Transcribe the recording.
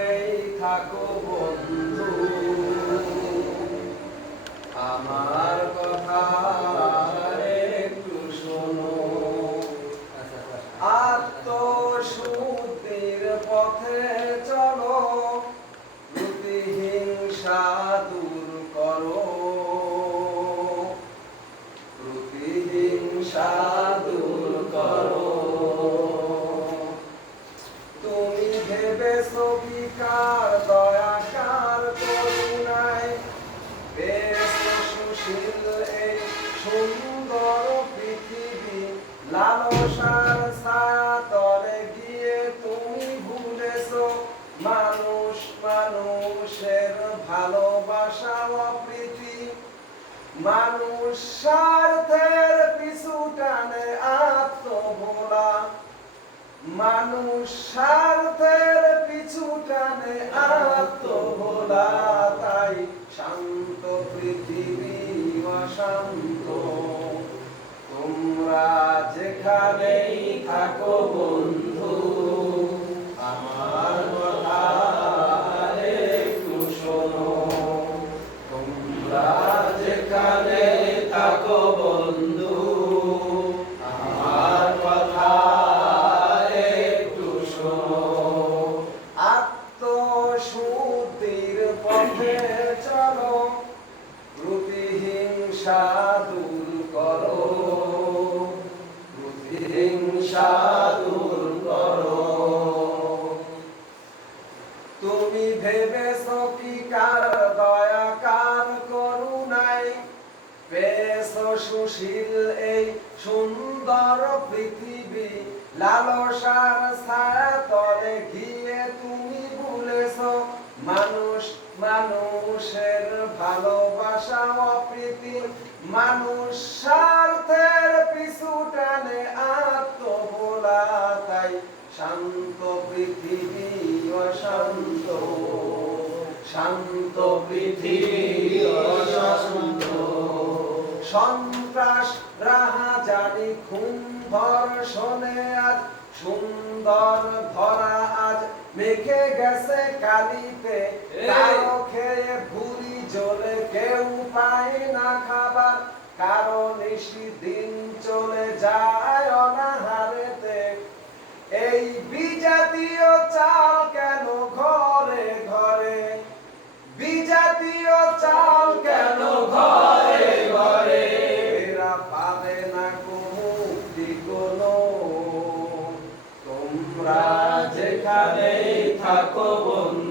যেখানেই থাকো বন্ধু, আমার কথা একটু শোনো। আত্মশুদ্ধির পথে চলো, প্রতিহিংসা দূর করো, প্রতিহিংসা দূর করো। তুমি ভেবেছো কি কার দয়া কার করুণায় পেয়েছো সুশীল এই সুন্দর পৃথিবী, লালসার ছায়া তলে গিয়ে তুমি ভুলেছো মানুষ মানুষের ভালোবাসা অপ্রীতি। মানুষ স্বার্থের পিছু টানে আত্মভোলা, মানুষ স্বার্থের পিছু টানে আত্মভোলা। তাই শান্ত পৃথিবী অশান্ত, তোমরা যেখানেই থাকো বন্ধু, আমার কথা একটু শোনো। তোমরা যেখানে থাকো বন্ধু, আমার কথা একটু শোনো। আত্মশুদ্ধির পথে চলো, প্রতিহিংসা দূর করো, প্রতিহিংসা দূর করো। তুমি ভেবেছো কি কার দয়া কার করুণায় পেয়েছো সুশীল এই সুন্দর পৃথিবী, লালসার ছায়া তলে গিয়ে তুমি ভুলেছো মানুষ মানুষের ভালোবাসা অপ্রীতি। মানুষ স্বার্থের পিছু টানে আত্মভোলা, তাই শান্ত পৃথিবী অশান্ত, শান্ত পৃথিবী অশান্ত। সন্ত্রাস রাহাজানি খুন ধর্ষণে আজ সুন্দর ধরা আজ মেখে গেছে কালিতে। কারো খেয়ে ভুঁড়ি জ্বলে কেউ পায় না খাবার, কারো নিশি দিন চলে যায় অনাহারেতে। এই বিজাতীয় চাল কেন ঘরে ঘরে, বিজাতীয় চাল কেন ঘরে ঘরে। এরা পাবে না মুক্তি কোনো, তোমরা যেখানেই থাকো বন্ধু,